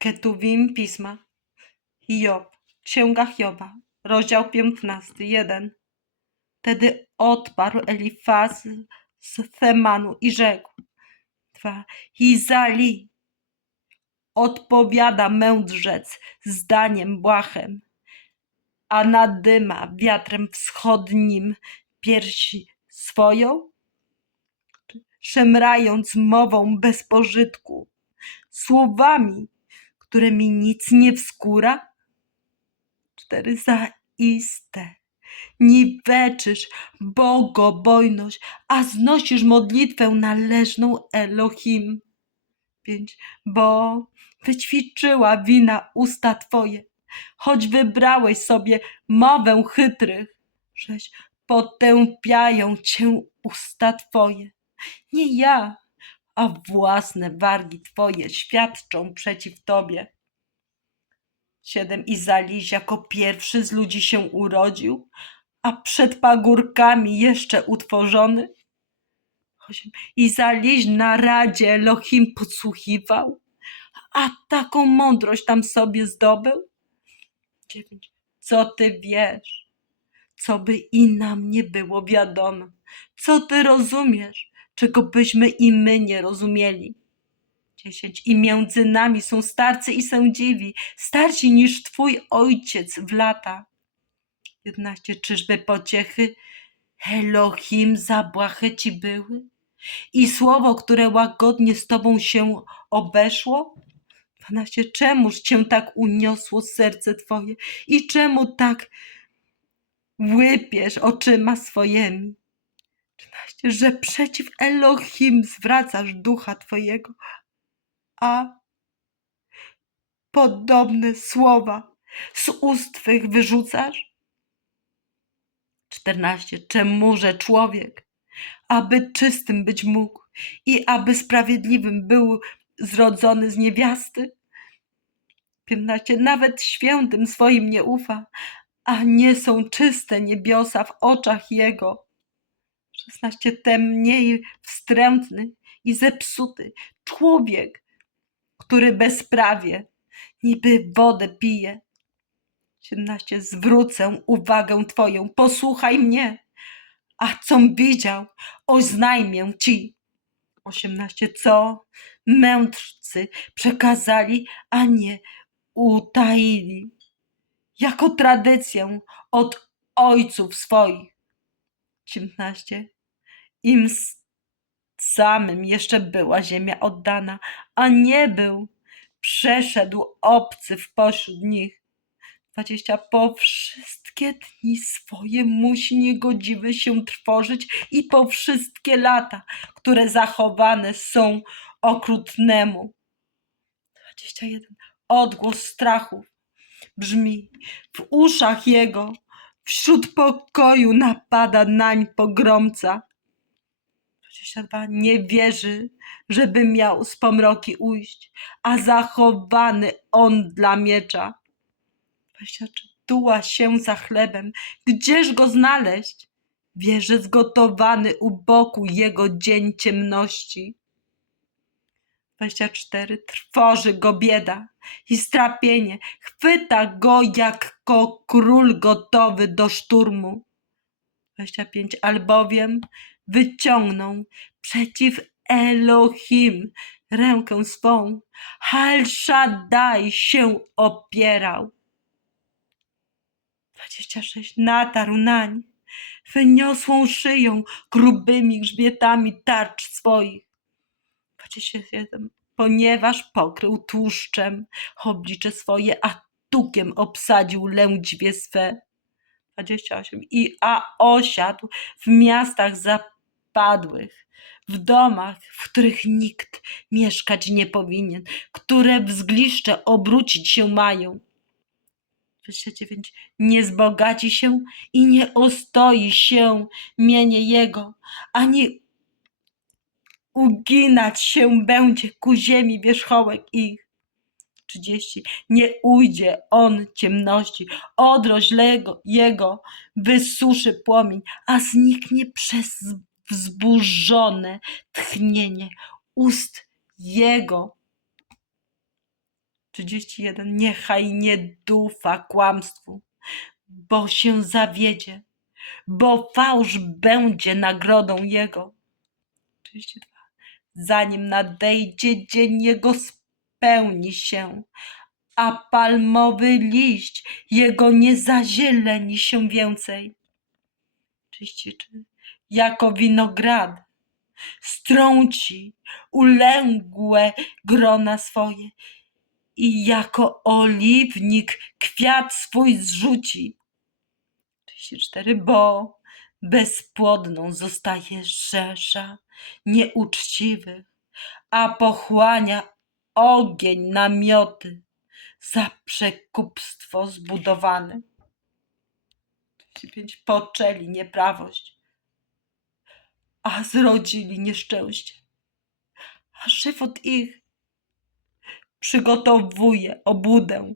Ketuvim Pisma. Job, Księga Hioba, rozdział 15, 1. Wtedy odparł Elifaz z Temanu i rzekł. 2. Izali odpowiada mędrzec zdaniem błachem, a nadyma wiatrem wschodnim piersi swoją, szemrając mową bez pożytku, słowami, które mi nic nie wskóra? Cztery zaiste. Niweczysz bogobojność, a znosisz modlitwę należną Elohim. Pięć. Bo wyćwiczyła wina usta Twoje, choć wybrałeś sobie mowę chytrych. Sześć. Potępiają Cię usta Twoje. Nie ja, a własne wargi Twoje świadczą przeciw Tobie. Siedem. Izaliś jako pierwszy z ludzi się urodził, a przed pagórkami jeszcze utworzony. Osiem. Izaliś na radzie Elohim podsłuchiwał, a taką mądrość tam sobie zdobył. Dziewięć. Co ty wiesz, co by i nam nie było wiadomo? Co ty rozumiesz, czego byśmy i my nie rozumieli? Dziesięć. I między nami są starcy i sędziwi, starsi niż twój ojciec w lata. 11. Czyżby pociechy Elohim zabłachy ci były? I słowo, które łagodnie z tobą się obeszło? 12. Czemuż cię tak uniosło serce twoje? I czemu tak łypiesz oczyma swoimi? 13. Że przeciw Elohim zwracasz ducha twojego, a podobne słowa z ust twych wyrzucasz? 14. Czemuże człowiek, aby czystym być mógł i aby sprawiedliwym był zrodzony z niewiasty? 15. Nawet świętym swoim nie ufa, a nie są czyste niebiosa w oczach Jego. 16. Tem mniej wstrętny i zepsuty człowiek, który bezprawie niby wodę pije. 17. Zwrócę uwagę Twoją, posłuchaj mnie, a com widział, oznajmię Ci. 18. Co mędrcy przekazali, a nie utaili, jako tradycję od ojców swoich. 19. Im samym jeszcze była ziemia oddana, a nie był, przeszedł obcy w pośród nich. 20. Po wszystkie dni swoje musi niegodziwy się trwożyć i po wszystkie lata, które zachowane są okrutnemu. 21. Odgłos strachu brzmi w uszach jego, wśród pokoju napada nań pogromca. 22. Nie wierzy, żeby miał z pomroki ujść, a zachowany on dla miecza. 23. Tuła się za chlebem, gdzież go znaleźć? Wie, że zgotowany u boku jego dzień ciemności. 24. Trwoży go bieda i strapienie, chwyta go jako król gotowy do szturmu. 25. Albowiem wyciągnął przeciw Elohim rękę swą, Hal Shaddai się opierał. 26. Natarł nań wyniosłą szyją grubymi grzbietami tarcz swoich. 27. Ponieważ pokrył tłuszczem oblicze swoje, a tukiem obsadził lędźwie swe. 28. I a osiadł w miastach zapadłych, w domach, w których nikt mieszkać nie powinien, które w zgliszcze obrócić się mają. 29. Nie zbogaci się i nie ostoi się mienie jego, ani uginać się będzie ku ziemi wierzchołek ich. 30. Nie ujdzie on ciemności, odroźlego jego wysuszy płomień, a zniknie przez wzburzone tchnienie ust jego. 31. Niechaj nie dufa kłamstwu, bo się zawiedzie, bo fałsz będzie nagrodą jego. 32. Zanim nadejdzie dzień jego spełni się, a palmowy liść jego nie zazieleni się więcej. 33. Jako winograd strąci ulęgłe grona swoje i jako oliwnik kwiat swój zrzuci. 34. Bo bezpłodną zostaje rzesza nieuczciwych, a pochłania ogień namioty za przekupstwo zbudowane. 35. Poczęli nieprawość, a zrodzili nieszczęście, a żywot ich przygotowuje obłudę.